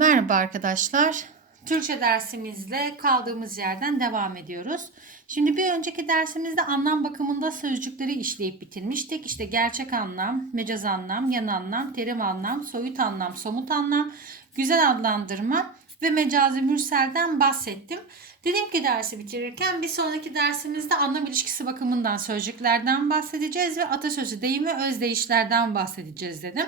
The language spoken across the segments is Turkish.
Merhaba arkadaşlar. Türkçe dersimizle kaldığımız yerden devam ediyoruz. Şimdi bir önceki dersimizde anlam bakımında sözcükleri işleyip bitirmiştik. İşte gerçek anlam, mecaz anlam, yan anlam, terim anlam, soyut anlam, somut anlam, güzel adlandırma ve mecazi mürselden bahsettim. Dedim ki dersi bitirirken bir sonraki dersimizde anlam ilişkisi bakımından sözcüklerden bahsedeceğiz ve atasözü, deyim ve özdeyişlerden bahsedeceğiz dedim.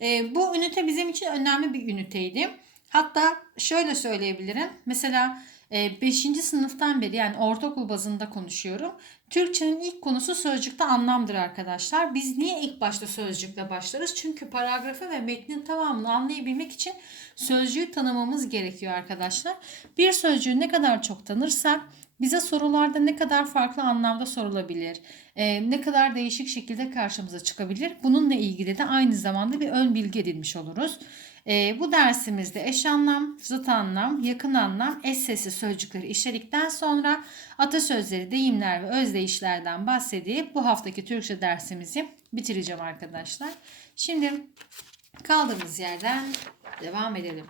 E, bu ünite bizim için önemli bir üniteydi. Hatta şöyle söyleyebilirim. Mesela 5. sınıftan beri yani ortaokul bazında konuşuyorum. Türkçenin ilk konusu sözcükte anlamdır arkadaşlar. Biz niye ilk başta sözcükle başlarız? Çünkü paragrafı ve metnin tamamını anlayabilmek için sözcüğü tanımamız gerekiyor arkadaşlar. Bir sözcüğü ne kadar çok tanırsak bize sorularda ne kadar farklı anlamda sorulabilir, e, ne kadar değişik şekilde karşımıza çıkabilir. Bununla ilgili de aynı zamanda bir ön bilgi edinmiş oluruz. E, bu dersimizde eş anlam, zıt anlam, yakın anlam, eş sesi sözcükleri işledikten sonra atasözleri, deyimler ve özdeyişlerden bahsedip bu haftaki Türkçe dersimizi bitireceğim arkadaşlar. Şimdi kaldığımız yerden devam edelim.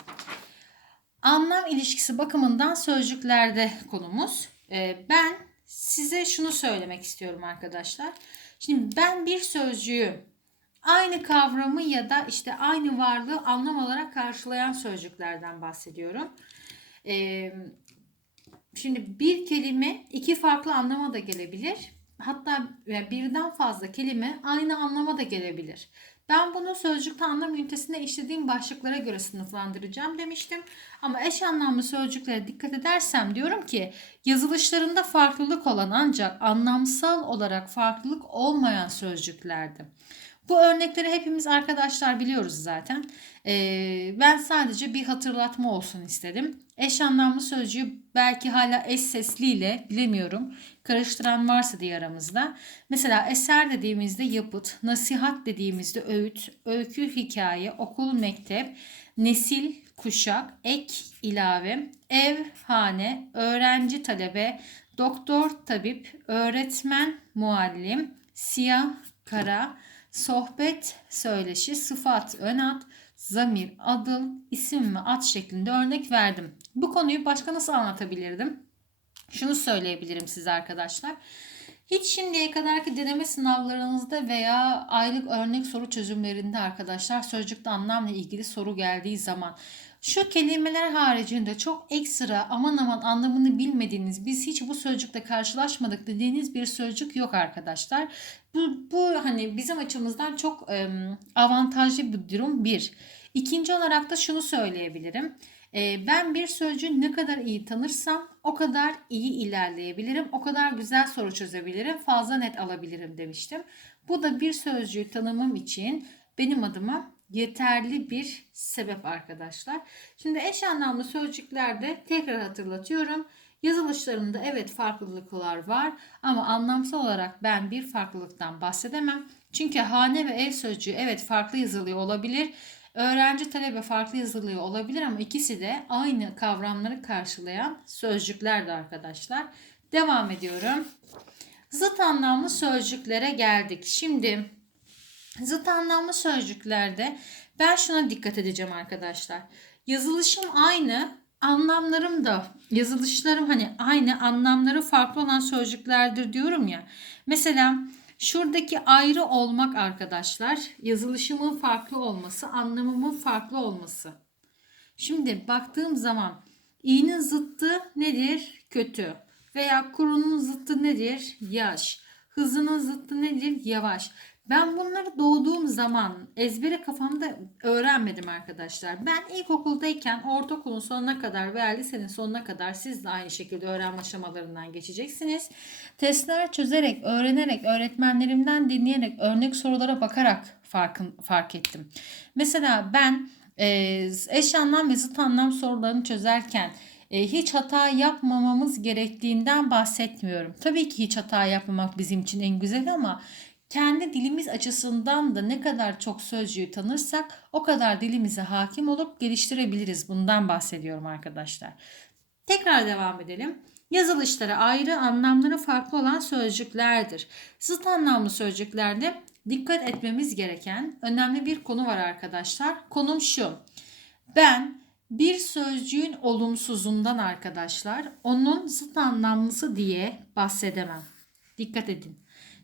Anlam ilişkisi bakımından sözcüklerde konumuz. Ee, ben size şunu söylemek istiyorum arkadaşlar. Şimdi ben bir sözcüğü aynı kavramı ya da işte aynı varlığı anlam olarak karşılayan sözcüklerden bahsediyorum. Ee, şimdi bir kelime iki farklı anlama da gelebilir. Hatta birden fazla kelime aynı anlama da gelebilir. Ben bunu sözcükte anlam ünitesinde işlediğim başlıklara göre sınıflandıracağım demiştim. Ama eş anlamlı sözcüklere dikkat edersem diyorum ki yazılışlarında farklılık olan ancak anlamsal olarak farklılık olmayan sözcüklerdi. Bu örnekleri hepimiz arkadaşlar biliyoruz zaten. Ee, ben sadece bir hatırlatma olsun istedim. Eş anlamlı sözcüğü belki hala eş sesliyle bilemiyorum. Karıştıran varsa diye aramızda. Mesela eser dediğimizde yapıt, nasihat dediğimizde öğüt, öykü, hikaye, okul, mektep, nesil, kuşak, ek, ilave, ev, hane, öğrenci, talebe, doktor, tabip, öğretmen, muallim, siyah, kara, sohbet, söyleşi, sıfat, ön ad, zamir, adıl, isim ve ad şeklinde örnek verdim. Bu konuyu başka nasıl anlatabilirdim? Şunu söyleyebilirim size arkadaşlar. Hiç şimdiye kadarki deneme sınavlarınızda veya aylık örnek soru çözümlerinde arkadaşlar sözcükte anlamla ilgili soru geldiği zaman şu kelimeler haricinde çok ekstra aman aman anlamını bilmediğiniz biz hiç bu sözcükle karşılaşmadık dediğiniz bir sözcük yok arkadaşlar. Bu, bu hani bizim açımızdan çok e, avantajlı bir durum bir. İkinci olarak da şunu söyleyebilirim. E, ben bir sözcüğü ne kadar iyi tanırsam o kadar iyi ilerleyebilirim. O kadar güzel soru çözebilirim. Fazla net alabilirim demiştim. Bu da bir sözcüğü tanımım için benim adıma yeterli bir sebep arkadaşlar. Şimdi eş anlamlı sözcüklerde tekrar hatırlatıyorum. Yazılışlarında evet farklılıklar var ama anlamsal olarak ben bir farklılıktan bahsedemem. Çünkü hane ve ev sözcüğü evet farklı yazılıyor olabilir. Öğrenci talebe farklı yazılıyor olabilir ama ikisi de aynı kavramları karşılayan sözcüklerdi arkadaşlar. Devam ediyorum. Zıt anlamlı sözcüklere geldik. Şimdi zıt anlamlı sözcüklerde ben şuna dikkat edeceğim arkadaşlar. Yazılışım aynı, anlamlarım da yazılışlarım hani aynı anlamları farklı olan sözcüklerdir diyorum ya. Mesela Şuradaki ayrı olmak arkadaşlar yazılışımın farklı olması, anlamımın farklı olması. Şimdi baktığım zaman iyinin zıttı nedir? Kötü. Veya kurunun zıttı nedir? Yaş. Hızının zıttı nedir? Yavaş. Ben bunları doğduğum zaman ezbere kafamda öğrenmedim arkadaşlar. Ben ilkokuldayken ortaokulun sonuna kadar veya lisenin sonuna kadar siz de aynı şekilde öğrenme aşamalarından geçeceksiniz. Testler çözerek, öğrenerek, öğretmenlerimden dinleyerek, örnek sorulara bakarak farkın, fark ettim. Mesela ben e, eş anlam ve zıt anlam sorularını çözerken e, hiç hata yapmamamız gerektiğinden bahsetmiyorum. Tabii ki hiç hata yapmamak bizim için en güzel ama kendi dilimiz açısından da ne kadar çok sözcüğü tanırsak o kadar dilimize hakim olup geliştirebiliriz. Bundan bahsediyorum arkadaşlar. Tekrar devam edelim. Yazılışları ayrı, anlamları farklı olan sözcüklerdir. Zıt anlamlı sözcüklerde dikkat etmemiz gereken önemli bir konu var arkadaşlar. Konum şu. Ben Bir sözcüğün olumsuzundan arkadaşlar onun zıt anlamlısı diye bahsedemem. Dikkat edin.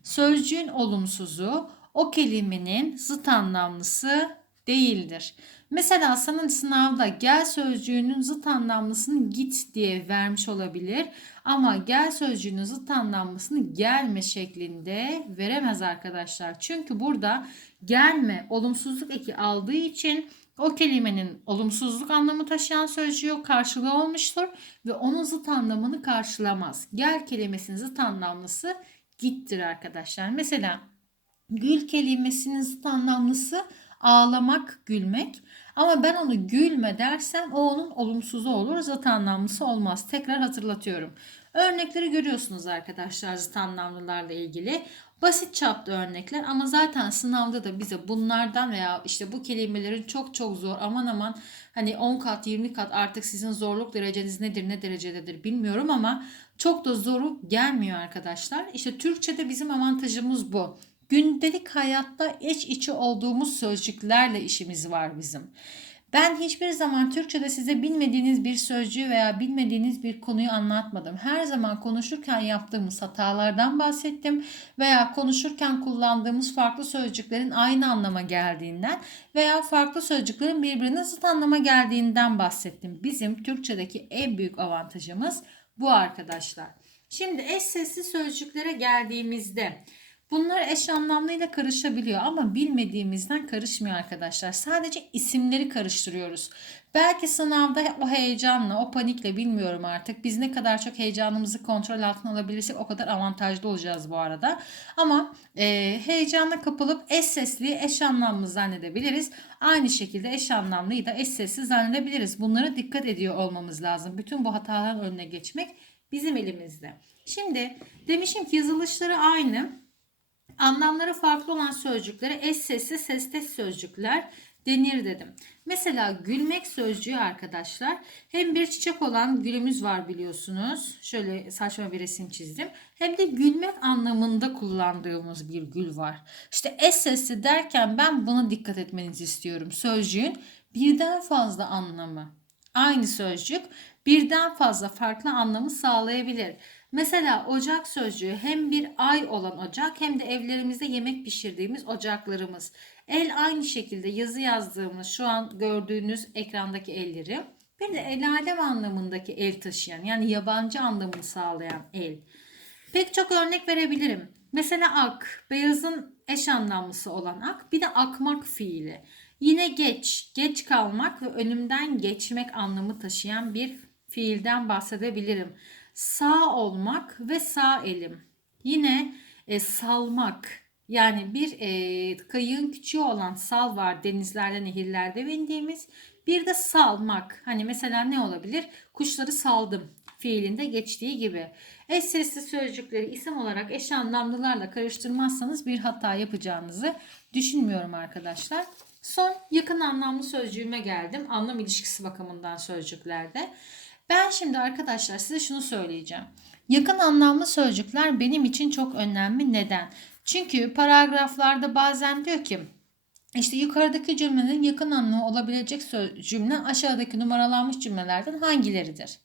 Sözcüğün olumsuzu o kelimenin zıt anlamlısı değildir. Mesela sana sınavda gel sözcüğünün zıt anlamlısını git diye vermiş olabilir ama gel sözcüğünün zıt anlamlısını gelme şeklinde veremez arkadaşlar. Çünkü burada gelme olumsuzluk eki aldığı için o kelimenin olumsuzluk anlamı taşıyan sözcüğü karşılığı olmuştur ve onun zıt anlamını karşılamaz. Gel kelimesinin zıt anlamlısı gittir arkadaşlar. Mesela gül kelimesinin zıt anlamlısı ağlamak, gülmek. Ama ben onu gülme dersem o onun olumsuzu olur. Zıt anlamlısı olmaz. Tekrar hatırlatıyorum. Örnekleri görüyorsunuz arkadaşlar zıt anlamlılarla ilgili. Basit çapta örnekler ama zaten sınavda da bize bunlardan veya işte bu kelimelerin çok çok zor aman aman hani 10 kat 20 kat artık sizin zorluk dereceniz nedir ne derecededir bilmiyorum ama çok da zoru gelmiyor arkadaşlar. İşte Türkçe'de bizim avantajımız bu. Gündelik hayatta iç içe olduğumuz sözcüklerle işimiz var bizim. Ben hiçbir zaman Türkçe'de size bilmediğiniz bir sözcüğü veya bilmediğiniz bir konuyu anlatmadım. Her zaman konuşurken yaptığımız hatalardan bahsettim veya konuşurken kullandığımız farklı sözcüklerin aynı anlama geldiğinden veya farklı sözcüklerin birbirine zıt anlama geldiğinden bahsettim. Bizim Türkçedeki en büyük avantajımız bu arkadaşlar. Şimdi eş sesli sözcüklere geldiğimizde Bunlar eş anlamlıyla karışabiliyor ama bilmediğimizden karışmıyor arkadaşlar. Sadece isimleri karıştırıyoruz. Belki sınavda o heyecanla, o panikle bilmiyorum artık. Biz ne kadar çok heyecanımızı kontrol altına alabilirsek o kadar avantajlı olacağız bu arada. Ama e, heyecanla kapılıp eş sesliyi eş anlamlı zannedebiliriz. Aynı şekilde eş anlamlıyı da eş sesli zannedebiliriz. Bunlara dikkat ediyor olmamız lazım. Bütün bu hataların önüne geçmek bizim elimizde. Şimdi demişim ki yazılışları aynı. Anlamları farklı olan sözcüklere eş sesli sestes sözcükler denir dedim. Mesela gülmek sözcüğü arkadaşlar hem bir çiçek olan gülümüz var biliyorsunuz. Şöyle saçma bir resim çizdim. Hem de gülmek anlamında kullandığımız bir gül var. İşte eş sesli derken ben buna dikkat etmenizi istiyorum. Sözcüğün birden fazla anlamı. Aynı sözcük birden fazla farklı anlamı sağlayabilir. Mesela ocak sözcüğü hem bir ay olan ocak hem de evlerimizde yemek pişirdiğimiz ocaklarımız. El aynı şekilde yazı yazdığımız şu an gördüğünüz ekrandaki elleri. Bir de el alem anlamındaki el taşıyan yani yabancı anlamını sağlayan el. Pek çok örnek verebilirim. Mesela ak, beyazın eş anlamlısı olan ak. Bir de akmak fiili. Yine geç, geç kalmak ve önümden geçmek anlamı taşıyan bir fiilden bahsedebilirim sağ olmak ve sağ elim. Yine e, salmak yani bir e, kayığın küçüğü olan sal var denizlerde nehirlerde bindiğimiz bir de salmak hani mesela ne olabilir kuşları saldım fiilinde geçtiği gibi. Eş sesli sözcükleri isim olarak eş anlamlılarla karıştırmazsanız bir hata yapacağınızı düşünmüyorum arkadaşlar. Son yakın anlamlı sözcüğüme geldim. Anlam ilişkisi bakımından sözcüklerde. Ben şimdi arkadaşlar size şunu söyleyeceğim. Yakın anlamlı sözcükler benim için çok önemli. Neden? Çünkü paragraflarda bazen diyor ki işte yukarıdaki cümlenin yakın anlamı olabilecek cümle aşağıdaki numaralanmış cümlelerden hangileridir?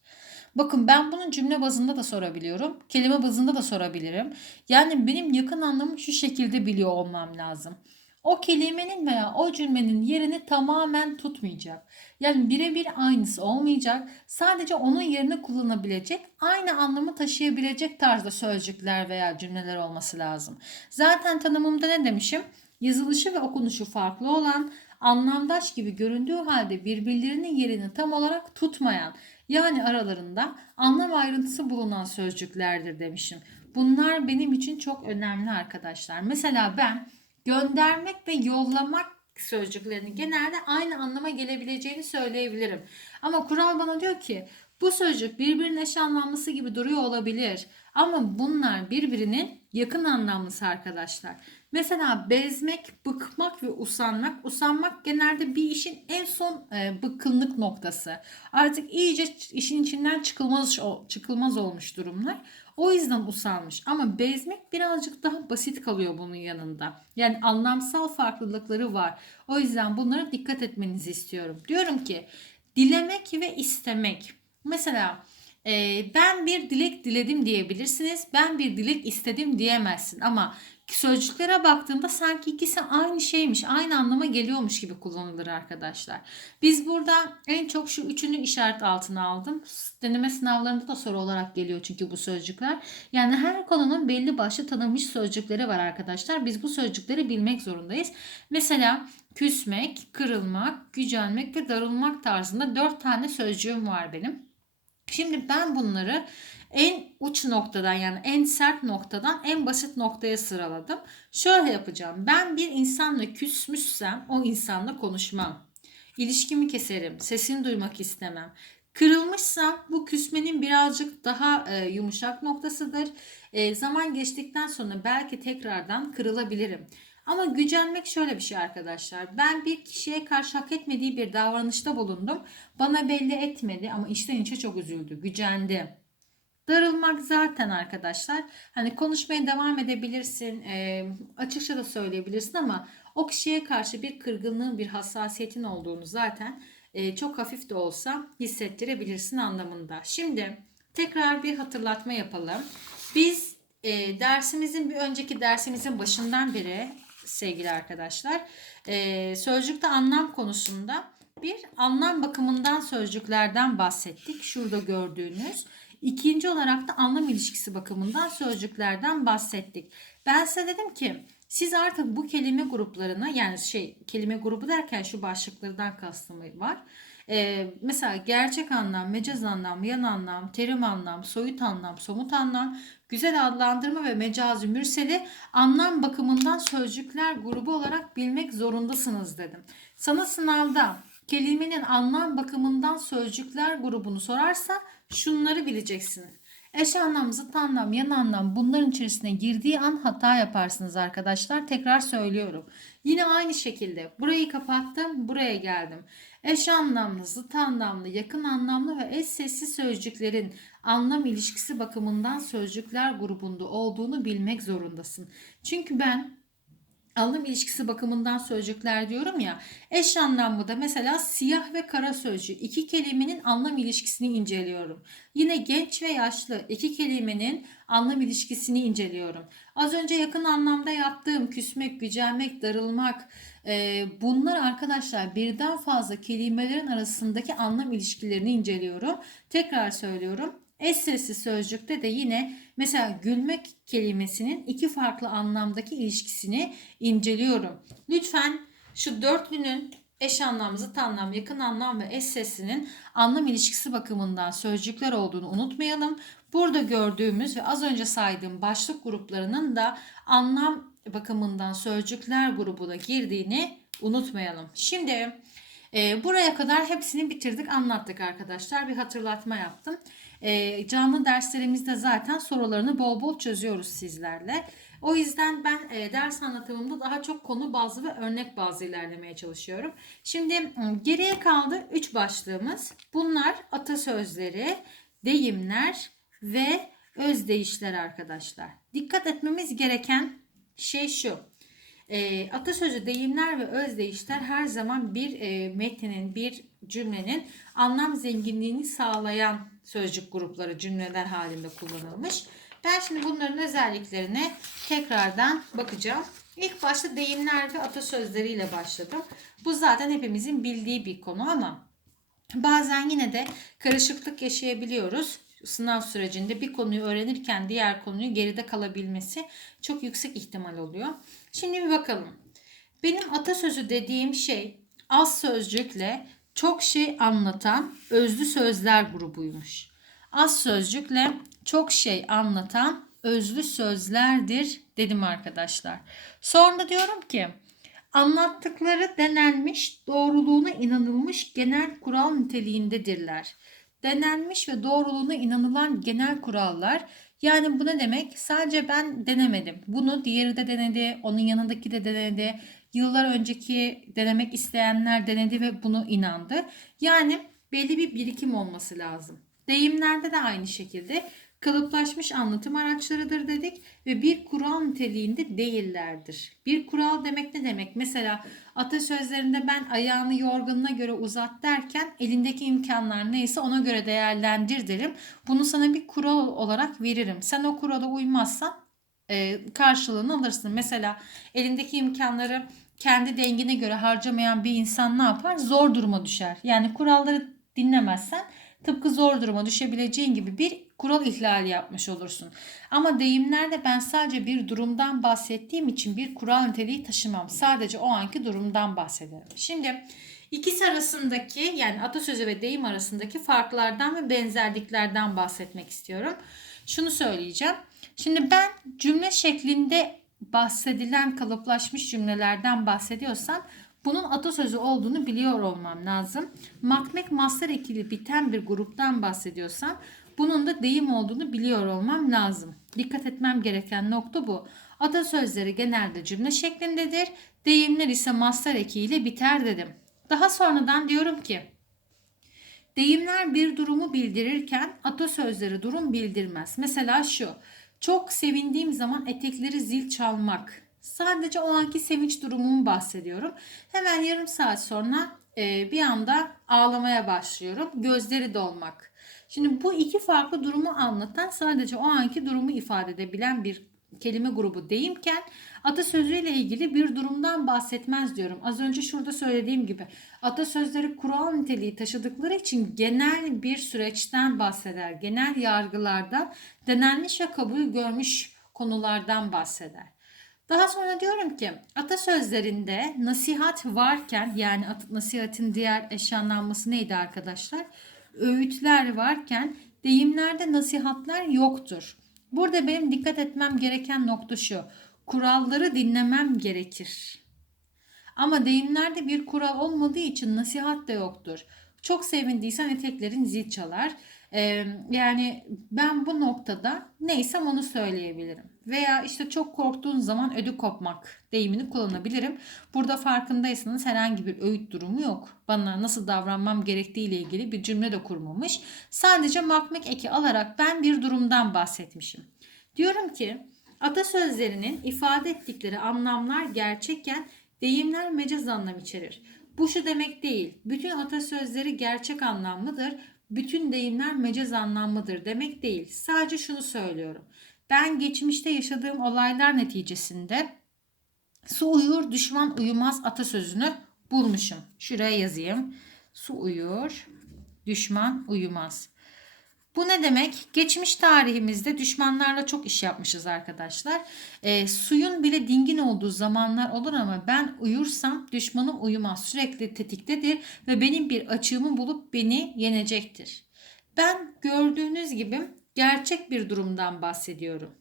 Bakın ben bunun cümle bazında da sorabiliyorum. Kelime bazında da sorabilirim. Yani benim yakın anlamı şu şekilde biliyor olmam lazım o kelimenin veya o cümlenin yerini tamamen tutmayacak. Yani birebir aynısı olmayacak. Sadece onun yerini kullanabilecek, aynı anlamı taşıyabilecek tarzda sözcükler veya cümleler olması lazım. Zaten tanımımda ne demişim? Yazılışı ve okunuşu farklı olan, anlamdaş gibi göründüğü halde birbirlerinin yerini tam olarak tutmayan, yani aralarında anlam ayrıntısı bulunan sözcüklerdir demişim. Bunlar benim için çok önemli arkadaşlar. Mesela ben göndermek ve yollamak sözcüklerini genelde aynı anlama gelebileceğini söyleyebilirim. Ama kural bana diyor ki bu sözcük birbirinin eş anlamlısı gibi duruyor olabilir. Ama bunlar birbirinin yakın anlamlısı arkadaşlar. Mesela bezmek, bıkmak ve usanmak. Usanmak genelde bir işin en son e, bıkkınlık noktası. Artık iyice işin içinden çıkılmaz çıkılmaz olmuş durumlar. O yüzden usanmış. Ama bezmek birazcık daha basit kalıyor bunun yanında. Yani anlamsal farklılıkları var. O yüzden bunlara dikkat etmenizi istiyorum. Diyorum ki Dilemek ve istemek. Mesela e, ben bir dilek diledim diyebilirsiniz. Ben bir dilek istedim diyemezsin. Ama sözcüklere baktığımda sanki ikisi aynı şeymiş, aynı anlama geliyormuş gibi kullanılır arkadaşlar. Biz burada en çok şu üçünü işaret altına aldım. Deneme sınavlarında da soru olarak geliyor çünkü bu sözcükler. Yani her konunun belli başlı tanınmış sözcükleri var arkadaşlar. Biz bu sözcükleri bilmek zorundayız. Mesela küsmek, kırılmak, gücenmek ve darılmak tarzında dört tane sözcüğüm var benim. Şimdi ben bunları en uç noktadan yani en sert noktadan en basit noktaya sıraladım. Şöyle yapacağım. Ben bir insanla küsmüşsem o insanla konuşmam. İlişkimi keserim. Sesini duymak istemem. Kırılmışsam bu küsmenin birazcık daha e, yumuşak noktasıdır. E, zaman geçtikten sonra belki tekrardan kırılabilirim. Ama gücenmek şöyle bir şey arkadaşlar. Ben bir kişiye karşı hak etmediği bir davranışta bulundum. Bana belli etmedi ama içten içe çok üzüldü. Gücendi. Darılmak zaten arkadaşlar. Hani konuşmaya devam edebilirsin. E, açıkça da söyleyebilirsin ama o kişiye karşı bir kırgınlığın, bir hassasiyetin olduğunu zaten e, çok hafif de olsa hissettirebilirsin anlamında. Şimdi tekrar bir hatırlatma yapalım. Biz e, dersimizin bir önceki dersimizin başından beri sevgili arkadaşlar e, sözcükte anlam konusunda bir anlam bakımından sözcüklerden bahsettik. Şurada gördüğünüz. İkinci olarak da anlam ilişkisi bakımından sözcüklerden bahsettik. Ben size dedim ki siz artık bu kelime gruplarına yani şey kelime grubu derken şu başlıklardan kastım var. Ee, mesela gerçek anlam, mecaz anlam, yan anlam, terim anlam, soyut anlam, somut anlam, güzel adlandırma ve mecazi mürseli anlam bakımından sözcükler grubu olarak bilmek zorundasınız dedim. Sana sınavda kelimenin anlam bakımından sözcükler grubunu sorarsa şunları bileceksin. Eş anlam, zıt anlam, yan anlam bunların içerisine girdiği an hata yaparsınız arkadaşlar. Tekrar söylüyorum. Yine aynı şekilde burayı kapattım, buraya geldim. Eş anlamlı, zıt anlamlı, yakın anlamlı ve eş sessiz sözcüklerin anlam ilişkisi bakımından sözcükler grubunda olduğunu bilmek zorundasın. Çünkü ben anlam ilişkisi bakımından sözcükler diyorum ya. Eş anlamlı da mesela siyah ve kara sözcüğü iki kelimenin anlam ilişkisini inceliyorum. Yine genç ve yaşlı iki kelimenin anlam ilişkisini inceliyorum. Az önce yakın anlamda yaptığım küsmek, gücenmek, darılmak e, bunlar arkadaşlar birden fazla kelimelerin arasındaki anlam ilişkilerini inceliyorum. Tekrar söylüyorum. Eş sesli sözcükte de yine mesela gülmek kelimesinin iki farklı anlamdaki ilişkisini inceliyorum. Lütfen şu dörtlünün eş anlam, zıt anlam, yakın anlam ve eş sesinin anlam ilişkisi bakımından sözcükler olduğunu unutmayalım. Burada gördüğümüz ve az önce saydığım başlık gruplarının da anlam bakımından sözcükler grubuna girdiğini unutmayalım. Şimdi e, buraya kadar hepsini bitirdik, anlattık arkadaşlar. Bir hatırlatma yaptım. E, canlı derslerimizde zaten sorularını bol bol çözüyoruz sizlerle. O yüzden ben e, ders anlatımımda daha çok konu bazlı ve örnek bazlı ilerlemeye çalışıyorum. Şimdi geriye kaldı 3 başlığımız. Bunlar atasözleri, deyimler ve özdeyişler arkadaşlar. Dikkat etmemiz gereken şey şu. E, atasözü, deyimler ve özdeyişler her zaman bir e, metnin, bir cümlenin anlam zenginliğini sağlayan sözcük grupları cümleler halinde kullanılmış. Ben şimdi bunların özelliklerine tekrardan bakacağım. İlk başta deyimler ve atasözleriyle başladım. Bu zaten hepimizin bildiği bir konu ama bazen yine de karışıklık yaşayabiliyoruz. Sınav sürecinde bir konuyu öğrenirken diğer konuyu geride kalabilmesi çok yüksek ihtimal oluyor. Şimdi bir bakalım. Benim atasözü dediğim şey az sözcükle çok şey anlatan özlü sözler grubuymuş. Az sözcükle çok şey anlatan özlü sözlerdir dedim arkadaşlar. Sonra diyorum ki anlattıkları denenmiş, doğruluğuna inanılmış genel kural niteliğindedirler. Denenmiş ve doğruluğuna inanılan genel kurallar yani bu ne demek? Sadece ben denemedim. Bunu diğeri de denedi, onun yanındaki de denedi. Yıllar önceki denemek isteyenler denedi ve bunu inandı. Yani belli bir birikim olması lazım. Deyimlerde de aynı şekilde kalıplaşmış anlatım araçlarıdır dedik ve bir kural niteliğinde değillerdir. Bir kural demek ne demek? Mesela atasözlerinde ben ayağını yorganına göre uzat derken elindeki imkanlar neyse ona göre değerlendir derim. Bunu sana bir kural olarak veririm. Sen o kurala uymazsan e, karşılığını alırsın. Mesela elindeki imkanları kendi dengine göre harcamayan bir insan ne yapar? Zor duruma düşer. Yani kuralları dinlemezsen tıpkı zor duruma düşebileceğin gibi bir kural ihlali yapmış olursun. Ama deyimlerde ben sadece bir durumdan bahsettiğim için bir kural niteliği taşımam. Sadece o anki durumdan bahsederim. Şimdi ikisi arasındaki yani atasözü ve deyim arasındaki farklardan ve benzerliklerden bahsetmek istiyorum. Şunu söyleyeceğim. Şimdi ben cümle şeklinde bahsedilen kalıplaşmış cümlelerden bahsediyorsam bunun atasözü olduğunu biliyor olmam lazım. Makmek mastar ekili biten bir gruptan bahsediyorsam bunun da deyim olduğunu biliyor olmam lazım. Dikkat etmem gereken nokta bu. Atasözleri genelde cümle şeklindedir. Deyimler ise mastar ekiyle biter dedim. Daha sonradan diyorum ki deyimler bir durumu bildirirken atasözleri durum bildirmez. Mesela şu. Çok sevindiğim zaman etekleri zil çalmak. Sadece o anki sevinç durumumu bahsediyorum. Hemen yarım saat sonra e, bir anda ağlamaya başlıyorum. Gözleri dolmak. Şimdi bu iki farklı durumu anlatan sadece o anki durumu ifade edebilen bir kelime grubu deyimken atasözüyle ilgili bir durumdan bahsetmez diyorum. Az önce şurada söylediğim gibi atasözleri kural niteliği taşıdıkları için genel bir süreçten bahseder. Genel yargılardan denenmiş ve kabul görmüş konulardan bahseder. Daha sonra diyorum ki atasözlerinde nasihat varken yani nasihatin diğer eş anlamlısı neydi arkadaşlar? Öğütler varken deyimlerde nasihatler yoktur. Burada benim dikkat etmem gereken nokta şu. Kuralları dinlemem gerekir. Ama deyimlerde bir kural olmadığı için nasihat da yoktur. Çok sevindiysen eteklerin zil çalar. Ee, yani ben bu noktada neysem onu söyleyebilirim. Veya işte çok korktuğun zaman ödü kopmak deyimini kullanabilirim. Burada farkındaysanız herhangi bir öğüt durumu yok. Bana nasıl davranmam gerektiği ile ilgili bir cümle de kurmamış. Sadece makmek eki alarak ben bir durumdan bahsetmişim. Diyorum ki atasözlerinin ifade ettikleri anlamlar gerçekken deyimler mecaz anlam içerir. Bu şu demek değil. Bütün atasözleri gerçek anlamlıdır. Bütün deyimler mecaz anlamlıdır demek değil. Sadece şunu söylüyorum. Ben geçmişte yaşadığım olaylar neticesinde su uyur düşman uyumaz atasözünü bulmuşum. Şuraya yazayım. Su uyur düşman uyumaz. Bu ne demek? Geçmiş tarihimizde düşmanlarla çok iş yapmışız arkadaşlar. E, suyun bile dingin olduğu zamanlar olur ama ben uyursam düşmanım uyumaz. Sürekli tetiktedir ve benim bir açığımı bulup beni yenecektir. Ben gördüğünüz gibi gerçek bir durumdan bahsediyorum.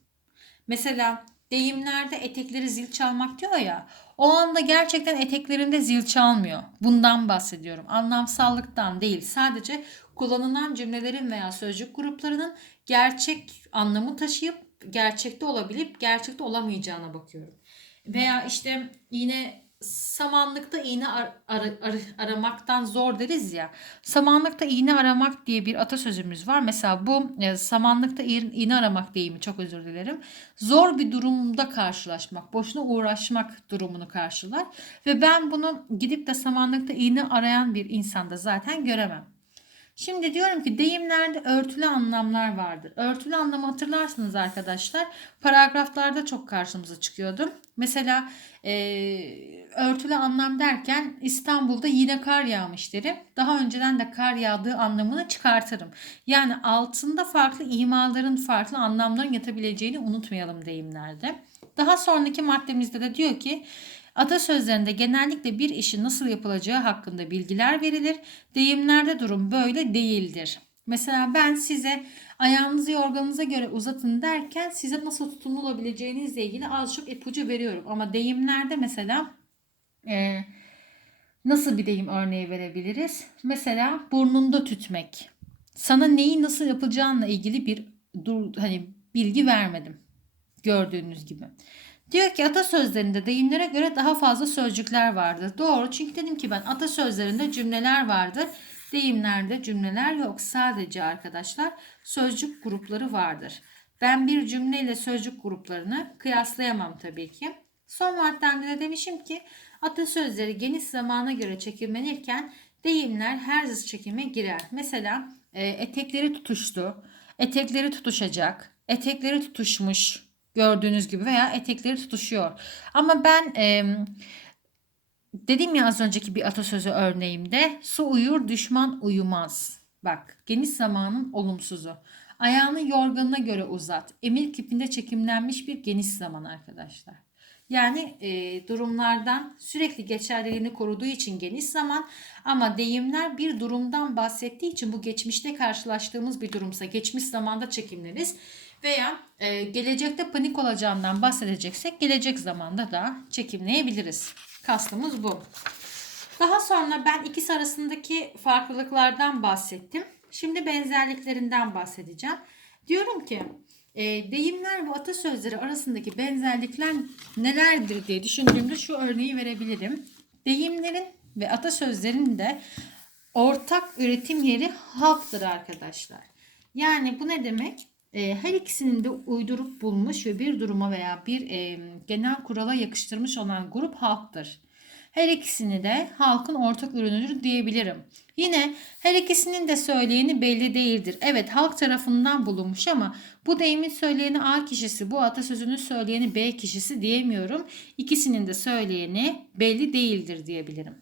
Mesela deyimlerde etekleri zil çalmak diyor ya. O anda gerçekten eteklerinde zil çalmıyor. Bundan bahsediyorum. Anlamsallıktan değil. Sadece kullanılan cümlelerin veya sözcük gruplarının gerçek anlamı taşıyıp gerçekte olabilip gerçekte olamayacağına bakıyorum. Veya işte yine samanlıkta iğne ar- ar- ar- aramaktan zor deriz ya. Samanlıkta iğne aramak diye bir atasözümüz var. Mesela bu e, samanlıkta iğne aramak deyimi çok özür dilerim. Zor bir durumda karşılaşmak, boşuna uğraşmak durumunu karşılar. Ve ben bunu gidip de samanlıkta iğne arayan bir insanda zaten göremem. Şimdi diyorum ki deyimlerde örtülü anlamlar vardır. Örtülü anlamı hatırlarsınız arkadaşlar. Paragraflarda çok karşımıza çıkıyordu. Mesela e, örtülü anlam derken İstanbul'da yine kar yağmış derim. Daha önceden de kar yağdığı anlamını çıkartırım. Yani altında farklı imaların, farklı anlamların yatabileceğini unutmayalım deyimlerde. Daha sonraki maddemizde de diyor ki Atasözlerinde genellikle bir işin nasıl yapılacağı hakkında bilgiler verilir. Deyimlerde durum böyle değildir. Mesela ben size ayağınızı yorganınıza göre uzatın derken size nasıl tutumlu olabileceğinizle ilgili az çok ipucu veriyorum. Ama deyimlerde mesela e, nasıl bir deyim örneği verebiliriz? Mesela burnunda tütmek. Sana neyi nasıl yapacağınla ilgili bir dur, hani bilgi vermedim. Gördüğünüz gibi. Diyor ki atasözlerinde deyimlere göre daha fazla sözcükler vardır. Doğru çünkü dedim ki ben atasözlerinde cümleler vardır. Deyimlerde cümleler yok. Sadece arkadaşlar sözcük grupları vardır. Ben bir cümleyle sözcük gruplarını kıyaslayamam tabii ki. Son maddemde de demişim ki atasözleri geniş zamana göre çekimlenirken deyimler her zıt çekime girer. Mesela e, etekleri tutuştu, etekleri tutuşacak, etekleri tutuşmuş gördüğünüz gibi veya etekleri tutuşuyor. Ama ben e, dedim ya az önceki bir atasözü örneğimde su uyur düşman uyumaz. Bak geniş zamanın olumsuzu. Ayağını yorganına göre uzat. Emir kipinde çekimlenmiş bir geniş zaman arkadaşlar. Yani e, durumlardan sürekli geçerliliğini koruduğu için geniş zaman ama deyimler bir durumdan bahsettiği için bu geçmişte karşılaştığımız bir durumsa geçmiş zamanda çekimleriz. Veya e, gelecekte panik olacağından bahsedeceksek gelecek zamanda da çekimleyebiliriz. Kastımız bu. Daha sonra ben ikisi arasındaki farklılıklardan bahsettim. Şimdi benzerliklerinden bahsedeceğim. Diyorum ki e, deyimler ve atasözleri arasındaki benzerlikler nelerdir diye düşündüğümde şu örneği verebilirim. Deyimlerin ve atasözlerin de ortak üretim yeri halktır arkadaşlar. Yani bu ne demek? E, her ikisinin de uydurup bulmuş ve bir duruma veya bir genel kurala yakıştırmış olan grup halktır. Her ikisini de halkın ortak ürünüdür diyebilirim. Yine her ikisinin de söyleyeni belli değildir. Evet halk tarafından bulunmuş ama bu deyimin söyleyeni A kişisi, bu atasözünün söyleyeni B kişisi diyemiyorum. İkisinin de söyleyeni belli değildir diyebilirim.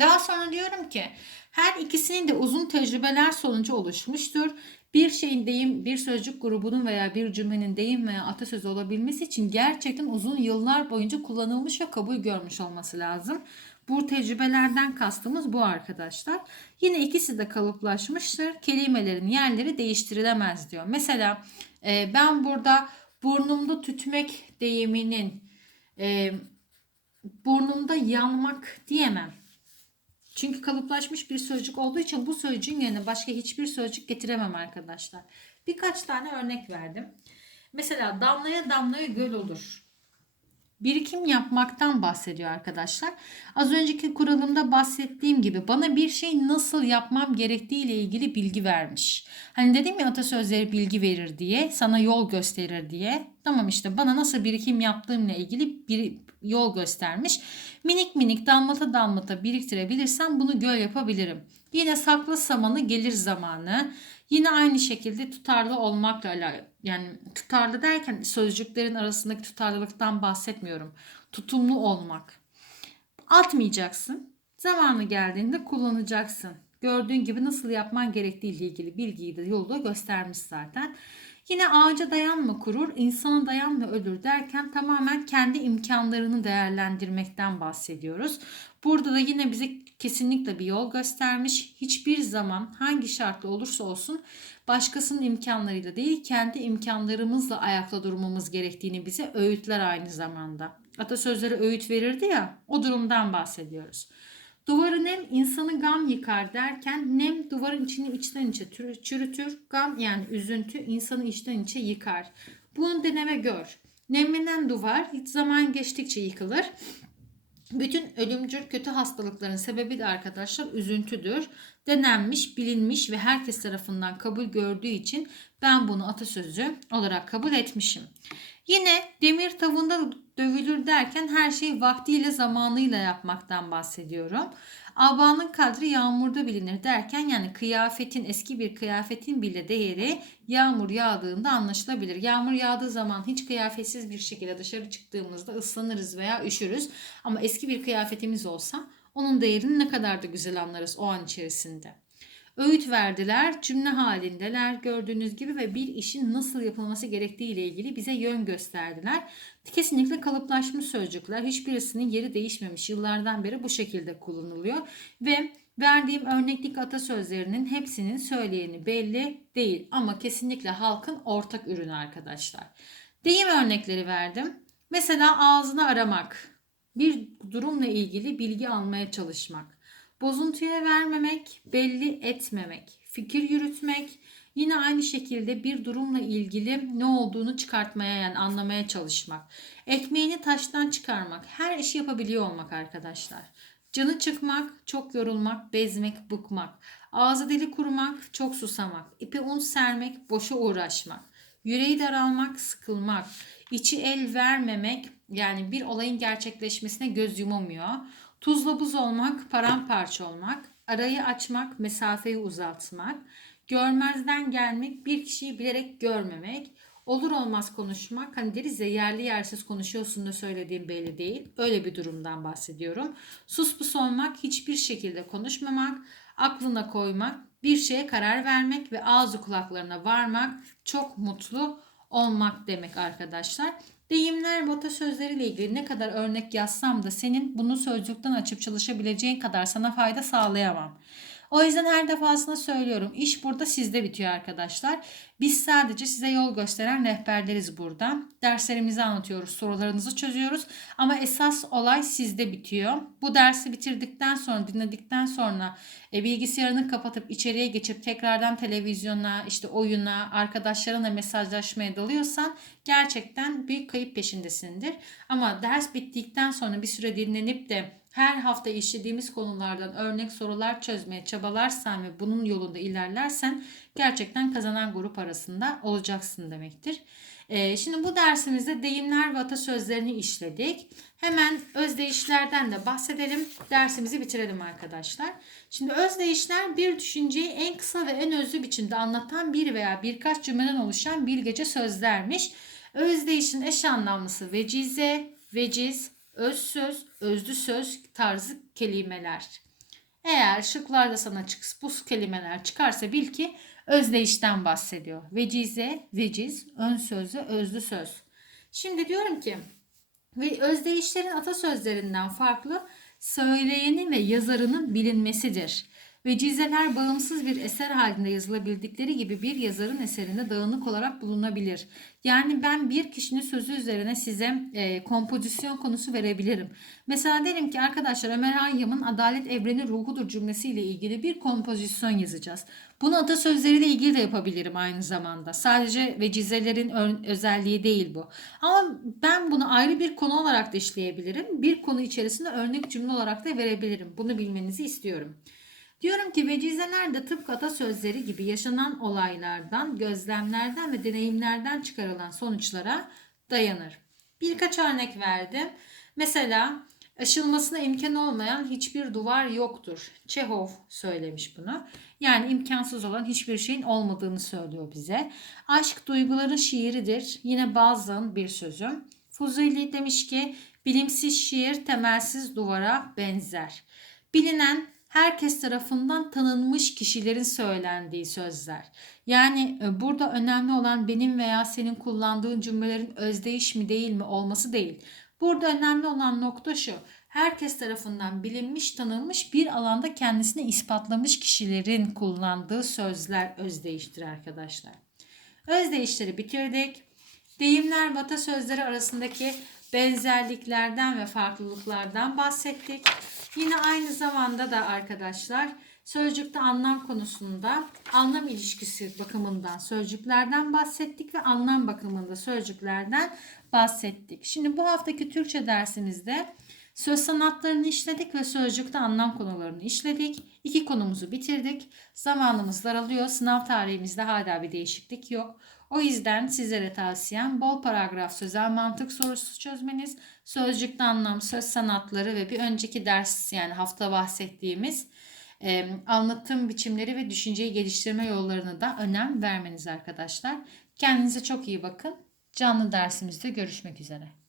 Daha sonra diyorum ki her ikisinin de uzun tecrübeler sonucu oluşmuştur. Bir şeyin deyim, bir sözcük grubunun veya bir cümlenin deyim veya atasözü olabilmesi için gerçekten uzun yıllar boyunca kullanılmış ve kabul görmüş olması lazım. Bu tecrübelerden kastımız bu arkadaşlar. Yine ikisi de kalıplaşmıştır. Kelimelerin yerleri değiştirilemez diyor. Mesela e, ben burada burnumda tütmek deyiminin e, burnumda yanmak diyemem. Çünkü kalıplaşmış bir sözcük olduğu için bu sözcüğün yerine başka hiçbir sözcük getiremem arkadaşlar. Birkaç tane örnek verdim. Mesela damlaya damlaya göl olur. Birikim yapmaktan bahsediyor arkadaşlar. Az önceki kuralımda bahsettiğim gibi bana bir şey nasıl yapmam gerektiği ile ilgili bilgi vermiş. Hani dedim ya atasözleri bilgi verir diye, sana yol gösterir diye. Tamam işte bana nasıl birikim yaptığımla ilgili bir yol göstermiş. Minik minik damlata damlata biriktirebilirsem bunu göl yapabilirim. Yine saklı samanı gelir zamanı. Yine aynı şekilde tutarlı olmakla. Yani tutarlı derken sözcüklerin arasındaki tutarlılıktan bahsetmiyorum. Tutumlu olmak. Atmayacaksın. Zamanı geldiğinde kullanacaksın. Gördüğün gibi nasıl yapman gerektiği ile ilgili bilgiyi de yolda göstermiş zaten. Yine ağaca dayanma kurur, insana dayanma ölür derken tamamen kendi imkanlarını değerlendirmekten bahsediyoruz. Burada da yine bize kesinlikle bir yol göstermiş. Hiçbir zaman hangi şartla olursa olsun başkasının imkanlarıyla değil kendi imkanlarımızla ayakta durmamız gerektiğini bize öğütler aynı zamanda. Atasözleri öğüt verirdi ya o durumdan bahsediyoruz. Duvarı nem insanı gam yıkar derken nem duvarın içini içten içe çürütür. Gam yani üzüntü insanı içten içe yıkar. Bunu deneme gör. Nemlenen duvar zaman geçtikçe yıkılır. Bütün ölümcül kötü hastalıkların sebebi de arkadaşlar üzüntüdür. Denenmiş, bilinmiş ve herkes tarafından kabul gördüğü için ben bunu atasözü olarak kabul etmişim. Yine demir tavında dövülür derken her şey vaktiyle zamanıyla yapmaktan bahsediyorum. Abanın kadri yağmurda bilinir derken yani kıyafetin eski bir kıyafetin bile değeri yağmur yağdığında anlaşılabilir. Yağmur yağdığı zaman hiç kıyafetsiz bir şekilde dışarı çıktığımızda ıslanırız veya üşürüz. Ama eski bir kıyafetimiz olsa onun değerini ne kadar da güzel anlarız o an içerisinde. Öğüt verdiler, cümle halindeler gördüğünüz gibi ve bir işin nasıl yapılması gerektiği ile ilgili bize yön gösterdiler. Kesinlikle kalıplaşmış sözcükler, hiçbirisinin yeri değişmemiş. Yıllardan beri bu şekilde kullanılıyor ve verdiğim örneklik atasözlerinin hepsinin söyleyeni belli değil ama kesinlikle halkın ortak ürünü arkadaşlar. Deyim örnekleri verdim. Mesela ağzını aramak, bir durumla ilgili bilgi almaya çalışmak. Bozuntuya vermemek, belli etmemek, fikir yürütmek, yine aynı şekilde bir durumla ilgili ne olduğunu çıkartmaya yani anlamaya çalışmak. Ekmeğini taştan çıkarmak, her işi yapabiliyor olmak arkadaşlar. Canı çıkmak, çok yorulmak, bezmek, bıkmak. Ağzı dili kurumak, çok susamak. ipe un sermek, boşa uğraşmak. Yüreği daralmak, sıkılmak. içi el vermemek yani bir olayın gerçekleşmesine göz yumamıyor. Tuzla buz olmak, paramparça olmak. Arayı açmak, mesafeyi uzatmak. Görmezden gelmek, bir kişiyi bilerek görmemek. Olur olmaz konuşmak. Hani deriz ya yerli yersiz konuşuyorsun da söylediğim belli değil. Öyle bir durumdan bahsediyorum. Sus pus olmak, hiçbir şekilde konuşmamak, aklına koymak, bir şeye karar vermek ve ağzı kulaklarına varmak, çok mutlu olmak demek arkadaşlar. Deyimler ve atasözleriyle ilgili ne kadar örnek yazsam da senin bunu sözlükten açıp çalışabileceğin kadar sana fayda sağlayamam. O yüzden her defasında söylüyorum. İş burada sizde bitiyor arkadaşlar. Biz sadece size yol gösteren rehberleriz burada. Derslerimizi anlatıyoruz, sorularınızı çözüyoruz. Ama esas olay sizde bitiyor. Bu dersi bitirdikten sonra, dinledikten sonra e, bilgisayarını kapatıp içeriye geçip tekrardan televizyona, işte oyuna, arkadaşlarına mesajlaşmaya dalıyorsan gerçekten bir kayıp peşindesindir. Ama ders bittikten sonra bir süre dinlenip de her hafta işlediğimiz konulardan örnek sorular çözmeye çabalarsan ve bunun yolunda ilerlersen gerçekten kazanan grup arasında olacaksın demektir. Ee, şimdi bu dersimizde deyimler ve atasözlerini işledik. Hemen özdeyişlerden de bahsedelim. Dersimizi bitirelim arkadaşlar. Şimdi özdeyişler bir düşünceyi en kısa ve en özlü biçimde anlatan bir veya birkaç cümleden oluşan bilgece sözlermiş. Özdeyişin eş anlamlısı vecize, veciz, öz söz, özlü söz tarzı kelimeler. Eğer şıklarda sana çık, bu kelimeler çıkarsa bil ki özdeyişten bahsediyor. Vecize, veciz, ön sözlü, özlü söz. Şimdi diyorum ki ve özdeyişlerin atasözlerinden farklı söyleyeni ve yazarının bilinmesidir. Vecizeler bağımsız bir eser halinde yazılabildikleri gibi bir yazarın eserinde dağınık olarak bulunabilir. Yani ben bir kişinin sözü üzerine size e, kompozisyon konusu verebilirim. Mesela derim ki arkadaşlar Ömer Hayyam'ın Adalet Evreni Ruhudur cümlesiyle ilgili bir kompozisyon yazacağız. Bunu atasözleriyle ilgili de yapabilirim aynı zamanda. Sadece vecizelerin özelliği değil bu. Ama ben bunu ayrı bir konu olarak da işleyebilirim. Bir konu içerisinde örnek cümle olarak da verebilirim. Bunu bilmenizi istiyorum. Diyorum ki vecizeler de tıpkı atasözleri gibi yaşanan olaylardan, gözlemlerden ve deneyimlerden çıkarılan sonuçlara dayanır. Birkaç örnek verdim. Mesela aşılmasına imkan olmayan hiçbir duvar yoktur. Çehov söylemiş bunu. Yani imkansız olan hiçbir şeyin olmadığını söylüyor bize. Aşk duyguların şiiridir. Yine bazen bir sözüm. Fuzuli demiş ki bilimsiz şiir temelsiz duvara benzer. Bilinen herkes tarafından tanınmış kişilerin söylendiği sözler. Yani e, burada önemli olan benim veya senin kullandığın cümlelerin özdeyiş mi değil mi olması değil. Burada önemli olan nokta şu. Herkes tarafından bilinmiş, tanınmış bir alanda kendisini ispatlamış kişilerin kullandığı sözler özdeyiştir arkadaşlar. Özdeyişleri bitirdik. Deyimler ve sözleri arasındaki benzerliklerden ve farklılıklardan bahsettik. Yine aynı zamanda da arkadaşlar sözcükte anlam konusunda anlam ilişkisi bakımından sözcüklerden bahsettik ve anlam bakımında sözcüklerden bahsettik. Şimdi bu haftaki Türkçe dersimizde söz sanatlarını işledik ve sözcükte anlam konularını işledik. İki konumuzu bitirdik. Zamanımız daralıyor. Sınav tarihimizde hala bir değişiklik yok. O yüzden sizlere tavsiyem bol paragraf sözel mantık sorusu çözmeniz, sözcükte anlam, söz sanatları ve bir önceki ders yani hafta bahsettiğimiz e, anlatım biçimleri ve düşünceyi geliştirme yollarını da önem vermeniz arkadaşlar. Kendinize çok iyi bakın. Canlı dersimizde görüşmek üzere.